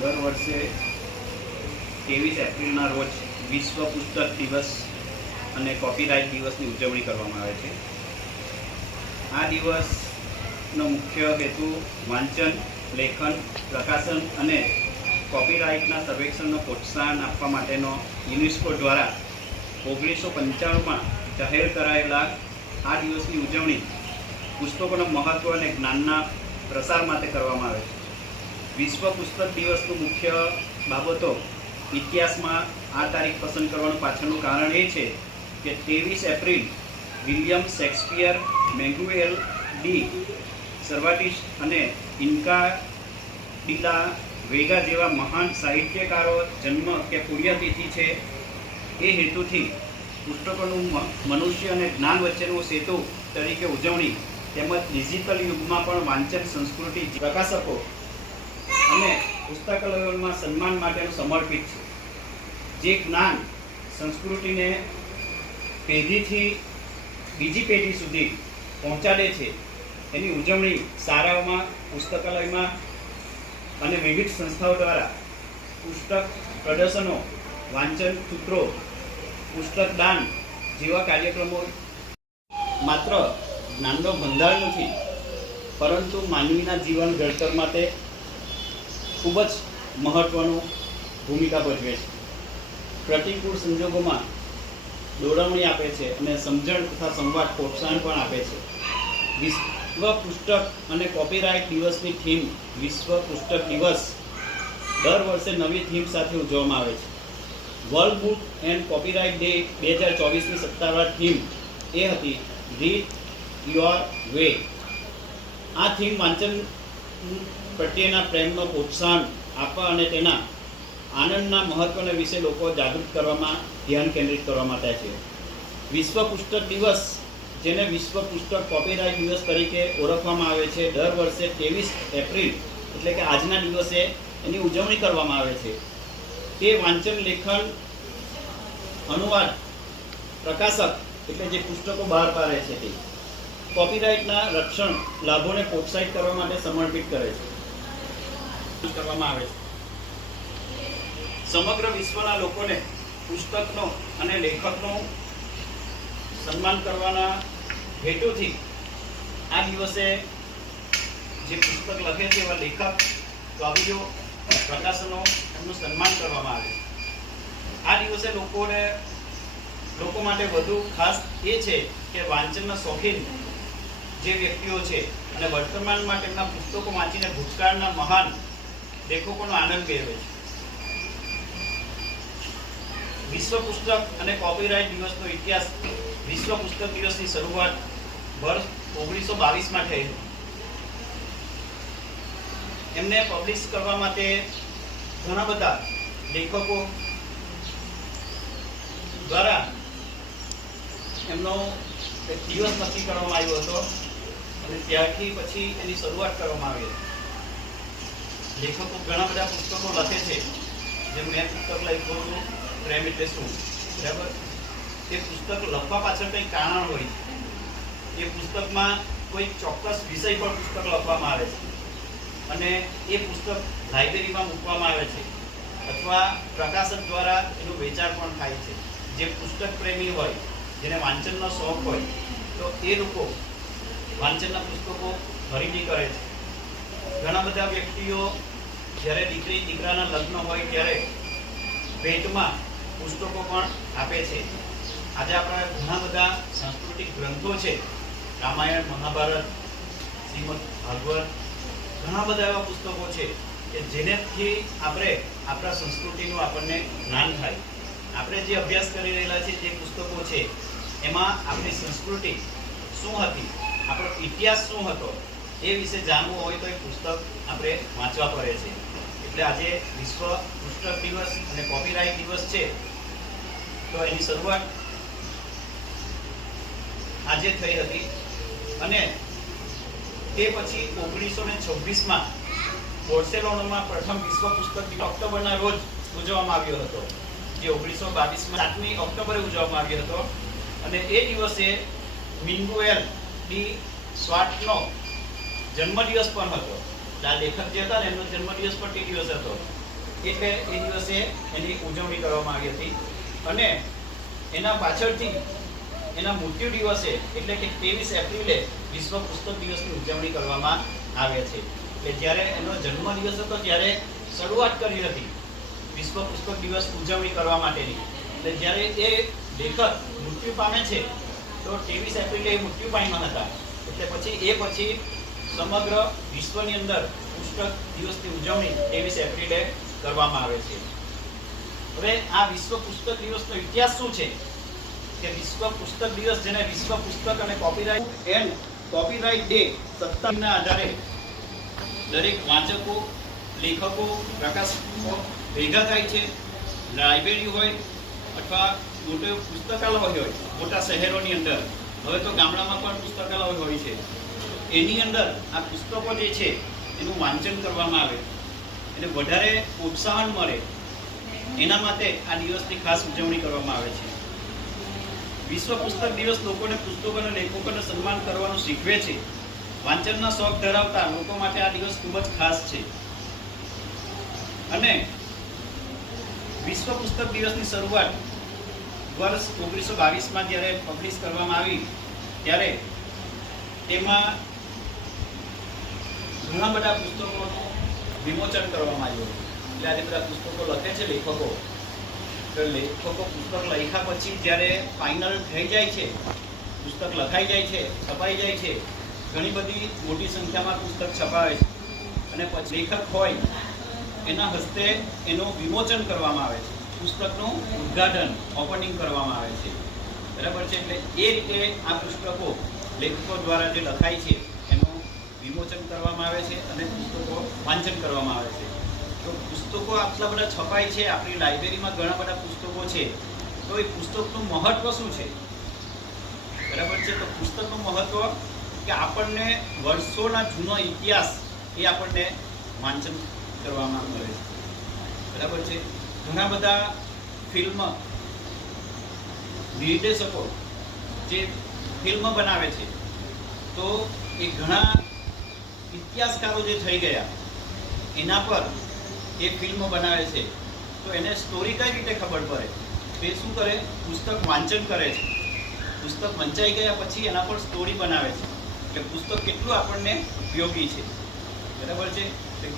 દર વર્ષે 23 એપ્રિલના રોજ વિશ્વ પુસ્તક દિવસ અને કોપીરાઇટ દિવસની ઉજવણી કરવામાં આવે છે. આ દિવસનો મુખ્ય હેતુ વાંચન, લેખન, પ્રકાશન અને કોપીરાઇટના સર્વેક્ષણનો પ્રોત્સાહન આપવા માટેનો યુનેસ્કો દ્વારા 1995માં જાહેર કરાયેલા આ દિવસની ઉજવણી પુસ્તકોના મહત્વ અને જ્ઞાનના પ્રસાર માટે કરવામાં આવે છે. વિશ્વ પુસ્તક દિવસનું મુખ્ય બાબતો ઇતિહાસમાં આ તારીખ પસંદ કરવાનું પાછળનું કારણ એ છે કે 23 એપ્રિલ વિલિયમ શેક્સપિયર, મેંગુએલ ડી સર્વાટિસ અને ઇન્કા ડીલા વેગા જેવા મહાન સાહિત્યકારો જન્મ કે પુણ્યતિથિ છે. એ હેતુથી પુસ્તકોનું મનુષ્ય અને જ્ઞાન વચ્ચેનું સેતુ તરીકે ઉજવણી તેમજ ડિજિટલ યુગમાં પણ વાંચન સંસ્કૃતિ, પ્રકાશકો અને પુસ્તકાલયોમાં સન્માન માટેનું સમર્પિત છે. જે જ્ઞાન સંસ્કૃતિને પેઢીથી બીજી પેઢી સુધી પહોંચાડે છે એની ઉજવણી શાળાઓમાં, પુસ્તકાલયમાં અને વિવિધ સંસ્થાઓ દ્વારા પુસ્તક પ્રદર્શનો, વાંચન સૂત્રો, પુસ્તક દાન જેવા કાર્યક્રમો માત્ર જ્ઞાનનો ભંડાર નથી, પરંતુ માનવીના જીવન ઘડતર માટે ખૂબ જ મહત્વનું ભૂમિકા ભજવે છે. પ્રતિકૂળ સંજોગોમાં દોરવણી આપે છે અને સમજણ તથા સંવાદ પ્રોત્સાહન પણ આપે છે. વિશ્વ પુસ્તક અને કોપીરાઇટ દિવસની થીમ વિશ્વ પુસ્તક દિવસ દર વર્ષે નવી થીમ સાથે ઉજવવામાં આવે છે. World book and copyright day 2024ની સત્તાવાર થીમ એ હતી રીડ યોર વે. આ થીમ વાંચન પ્રત્યેના પ્રેમનો પ્રોત્સાહન આપવા અને તેના આનંદના મહત્વના વિશે લોકો જાગૃત કરવામાં ધ્યાન કેન્દ્રિત કરવા માટે છે. વિશ્વ પુસ્તક દિવસ, જેને વિશ્વ પુસ્તક કોપીરાઇટ દિવસ તરીકે ઓળખવામાં આવે છે, દર વર્ષે 23 એપ્રિલ એટલે કે આજના દિવસે એની ઉજવણી કરવામાં આવે છે. તે વાંચન, લેખન, અનુવાદ, પ્રકાશક એટલે જે પુસ્તકો બહાર પાડે છે તે કોપીરાઇટના રક્ષણ લાભોને પ્રોત્સાહિત કરવા માટે સમર્પિત કરે છે, કરવામાં આવે છે. સમગ્ર વિશ્વના લોકોને પુસ્તકનો અને લેખકનો સન્માન કરવાના હેતુથી આ દિવસે જે પુસ્તક લખે છે એવા લેખક, કવિઓ, પ્રકાશનો એમનું સન્માન કરવામાં આવે છે. આ દિવસે લોકો માટે વધુ ખાસ એ છે કે વાંચનના શોખીન જે વ્યક્તિઓ છે અને વર્તમાનમાં તેમના પુસ્તકો વાંચીને ભૂતકાળના મહાન લેખકોનો આનંદ મેળવે છે. વિશ્વ પુસ્તક અને કોપીરાઇટ દિવસનો ઇતિહાસ. વિશ્વ પુસ્તક દિવસની શરૂઆત વર્ષ 1922માં થઈ હતી. એમને પબ્લિશ કરવા માટે ઘણા બધા લેખકો દ્વારા એમનો એક દિવસ નક્કી કરવામાં આવ્યો હતો અને ત્યારથી પછી એની શરૂઆત કરવામાં આવી હતી. લેખકો ઘણા બધા પુસ્તકો લખે છે. જેમ મેં પુસ્તક લખ્યું હતું પ્રેમ એટલે શું, બરાબર? તે પુસ્તક લખવા પાછળ કંઈક કારણ હોય છે. એ પુસ્તકમાં કોઈ ચોક્કસ વિષય પર પુસ્તક લખવામાં આવે છે અને એ પુસ્તક લાઇબ્રેરીમાં મૂકવામાં આવે છે અથવા પ્રકાશક દ્વારા એનું વેચાણ પણ થાય છે. જે પુસ્તક પ્રેમી હોય, જેને વાંચનનો શોખ હોય, તો એ લોકો વાંચનના પુસ્તકો ખરીદી કરે છે. ઘણા બધા વ્યક્તિઓ જ્યારે દીકરી દીકરાના લગ્ન હોય ત્યારે ભેટમાં પુસ્તકો પણ આપે છે. આજે આપણા ઘણા બધા સાંસ્કૃતિક ગ્રંથો છે, રામાયણ, મહાભારત, શ્રીમદ ભાગવત, ઘણા બધા એવા પુસ્તકો છે કે જેનેથી આપણે આપણા સંસ્કૃતિનું આપણને જ્ઞાન થાય. આપણે જે અભ્યાસ કરી રહેલા છે, જે પુસ્તકો છે, એમાં આપણી સંસ્કૃતિ શું હતી, આપણો ઇતિહાસ શું હતો, એ વિશે જાણવું હોય તો એ પુસ્તક આપણે વાંચવા પડે છે. એટલે આજે વિશ્વ પુસ્તક દિવસ અને કોપીરાઇટ દિવસ છે, તો એની શરૂઆત આજે થઈ હતી અને તે પછી 1926માં બાર્સેલોનામાં પ્રથમ વિશ્વ પુસ્તક દિવસ ઓક્ટોબરના રોજ ઉજવવામાં આવ્યો હતો. જે 1922માં 7મી ઓક્ટોબરે ઉજવવામાં આવ્યો હતો અને એ દિવસે મિંગુએલ ડી સર્વાટિસનો જન્મદિવસ પણ હતો. આ લેખક જે હતા ને એમનો જન્મદિવસ પણ તે દિવસ હતો. એટલે એ દિવસે એની ઉજવણી કરવામાં આવી હતી અને એના પાછળથી એના મૃત્યુ દિવસે એટલે કે 23 એપ્રિલે વિશ્વ પુસ્તક દિવસની ઉજવણી કરવામાં આવે છે. એટલે જ્યારે એનો જન્મદિવસ હતો ત્યારે શરૂઆત કરી હતી વિશ્વ પુસ્તક દિવસ ઉજવણી કરવા માટેની. એટલે જ્યારે એ લેખક મૃત્યુ પામે છે તો 23 એપ્રિલે એ મૃત્યુ પામ્યા હતા. એટલે પછી સમગ્ર વિશ્વની અંદર પુસ્તક દિવસની ઉજવણી 23 એપ્રિલે કરવામાં આવે છે. હવે આ વિશ્વ પુસ્તક દિવસનો ઇતિહાસ શું છે કે વિશ્વ પુસ્તક દિવસ જેને વિશ્વ પુસ્તક અને કોપીરાઇટ ડે સત્તાના આધારે દરેક વાંચકો, લેખકો, પ્રકાશકો ભેગા થાય છે. લાઇબ્રેરી હોય અથવા મોટો પુસ્તકાલય હોય મોટા શહેરોની અંદર, હવે તો ગામડામાં પણ પુસ્તકાલય હોય છે, એની અંદર આ પુસ્તકો જે છે એનું વાંચન કરવામાં આવે એટલે વધારે પ્રોત્સાહન મળે એના માટે આ દિવસની ખાસ ઉજવણી કરવામાં આવે છે. વિશ્વ પુસ્તક દિવસ લોકોને પુસ્તકો અને લેખકોને સન્માન કરવાનું શીખવે છે. વાંચનના શોખ ધરાવતા લોકો માટે આ દિવસ ખૂબ જ ખાસ છે. અને વિશ્વ પુસ્તક દિવસની શરૂઆત વર્ષ 1922માં જ્યારે પબ્લિશ કરવામાં આવી ત્યારે તેમાં ઘણા બધા પુસ્તકોનું વિમોચન કરવામાં આવ્યું. એટલે આજે બધા પુસ્તકો લખે છે લેખકો, તો લેખકો પુસ્તક લખ્યા પછી જ્યારે ફાઇનલ થઈ જાય છે, પુસ્તક લખાઈ જાય છે, છપાઈ જાય છે, ઘણી બધી મોટી સંખ્યામાં પુસ્તક છપાય છે અને પછી લેખક હોય એના હસ્તે એનું વિમોચન કરવામાં આવે છે, પુસ્તકનું ઉદ્ઘાટન ઓપનિંગ કરવામાં આવે છે. બરાબર છે. એટલે એ રીતે આ પુસ્તકો લેખકો દ્વારા જે લખાય છે એનું વિમોચન કરવામાં આવે છે અને પુસ્તકો વાંચન કરવામાં આવે છે. તો પુસ્તકો આટલા બધા છપાય છે, આપણી લાઇબ્રેરીમાં ઘણા બધા પુસ્તકો છે, તો એ પુસ્તકનું મહત્વ શું છે? બરાબર છે. તો પુસ્તકનું મહત્વ કે આપણને વર્ષોના જૂનો ઇતિહાસ એ આપણને વાંચન કરવામાં મળે છે. બરાબર છે. ઘણા બધા ફિલ્મ નિર્દેશકો જે ફિલ્મ બનાવે છે તો એ ઘણા ઇતિહાસકારો જે થઈ ગયા એના પર એ ફિલ્મ બનાવે છે. તો એને સ્ટોરી કઈ રીતે ખબર પડે? એ શું કરે? પુસ્તક વાંચન કરે છે. પુસ્તક વંચાઈ ગયા પછી એના પર સ્ટોરી બનાવે છે. એટલે પુસ્તક કેટલું આપણને ઉપયોગી છે. બરાબર છે.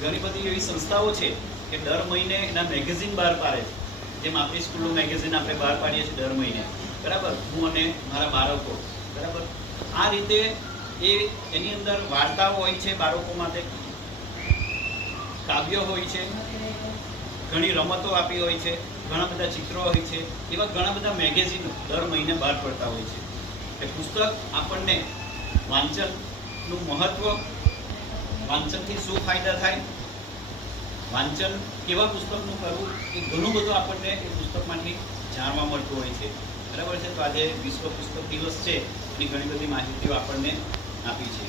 ઘણી બધી એવી સંસ્થાઓ છે કે દર મહિને એના મેગેઝિન બહાર પાડે છે. જેમ આપણી સ્કૂલનું મેગેઝિન આપણે બહાર પાડીએ છીએ દર મહિને, બરાબર, હું અને મારા બાળકો. બરાબર. આ રીતે એની અંદર વાર્તાઓ હોય છે બાળકો માટે, કાવ્યો હોય છે, ઘણી રમતો આપી હોય છે, ઘણા બધા ચિત્રો હોય છે, એવા ઘણા બધા મેગેઝિન દર મહિને બહાર પડતા હોય છે. એટલે પુસ્તક આપણને વાંચનનું મહત્વ, વાંચનથી શું ફાયદા થાય, વાંચન કેવા પુસ્તકનું કરવું, એ ઘણું બધું આપણને એ પુસ્તકમાંથી જાણવા મળતું હોય છે. બરાબર છે. તો આજે વિશ્વ પુસ્તક દિવસ છે એની ઘણી બધી માહિતીઓ આપણને આપી છે.